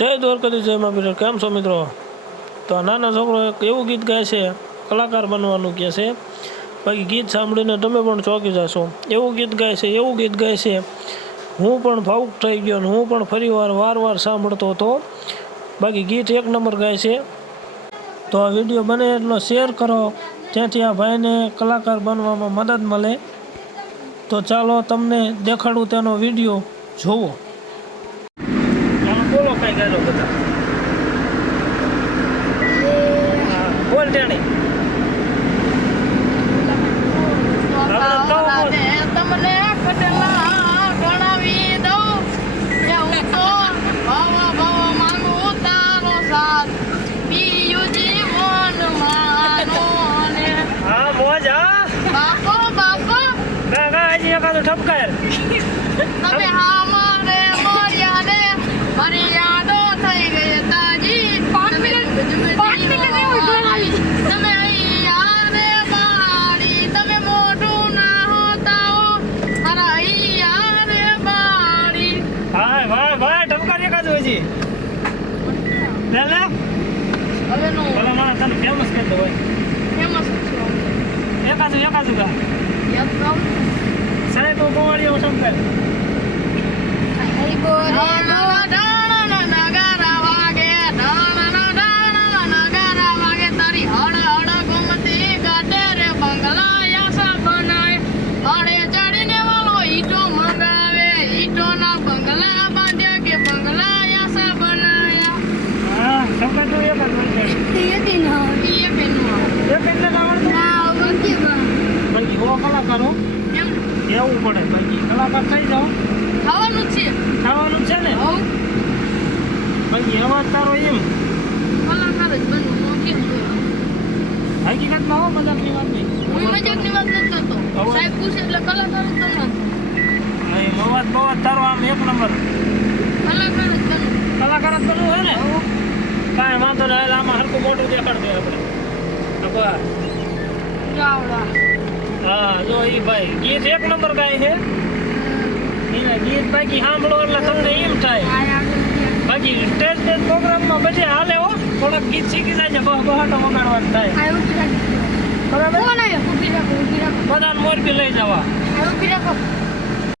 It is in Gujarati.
જય દ્વારકાધીશ, જય મા પીર. કેમ છો મિત્રો? તો આ નાના છોકરો એક એવું ગીત ગાય છે, કલાકાર બનવાનું કહે છે. બાકી ગીત સાંભળીને તમે પણ ચોંકી જશો. એવું ગીત ગાય છે, એવું ગીત ગાય છે. હું પણ ભાવુક થઈ ગયો અને હું પણ ફરીવાર વાર સાંભળતો હતો. બાકી ગીત એક નંબર ગાય છે. તો આ વિડીયો બને એટલો શેર કરો, જેથી આ ભાઈને કલાકાર બનવામાં મદદ મળે. તો ચાલો તમને દેખાડું તેનો વિડીયો જોવો. બોલો કઈ ગાયલો બધા બોલ તેણી તમને કટલા ગણાવી દઉં હું તો ભાવ માંગુ તારો સાથ પીયુજી મન માનો ને હા મોજ હા બાપો ગાગા હજી એકાદું ઠપકાય તમે હા મારે મોર્યા ને મારી યાદો થઈ ગઈ તાજી 5 મિનિટ તમે અહીંયા રે બાળી તમે મોઢું ના હોતા હો મારા અહીંયા રે બાળી હા ભાઈ ઠપકાર એકાદું હજી લે હવે નો ભલા મારા તને ફેમસ કરી દો ભાઈ ફેમસ એકાદું ગા યાદ કરો સાહેબ ગોવાળીઓ સંપેલ હરી બોલે કલાકારો એવું પડે બાકી કલાકાર થઈ જાઓ ખાવાનું છે ને બાકી અવાજ તારો એમ કલાકાર જ બનવું કેમ હકીકતમાં હો મજાકની વાત નહીં હું મજાકની વાત નથી કરતો સાહેબ પૂછે એટલે કલાકાર જ બનવાનું અવાજ બવાજ તારો આમ એક નંબર કલાકાર જ બનવું કલાકાર જ બનવું હોય ને કાંઈ વાંધો નહીં આમાં હરખું મોટું દેખાડજો આપણે ચાવડા હા જો ઈ ભાઈ ગીત એક નંબર ગાય છે એના ગીત બાકી સાંભળો એટલે તમને એમ થાય બાકી સ્ટેજ પ્રોગ્રામમાં બધે હાલે હો થોડાક ગીત શીખી જાય છે બહાટો વગાડવાનું થાય બરાબર બધાને મોરબી લઈ જવા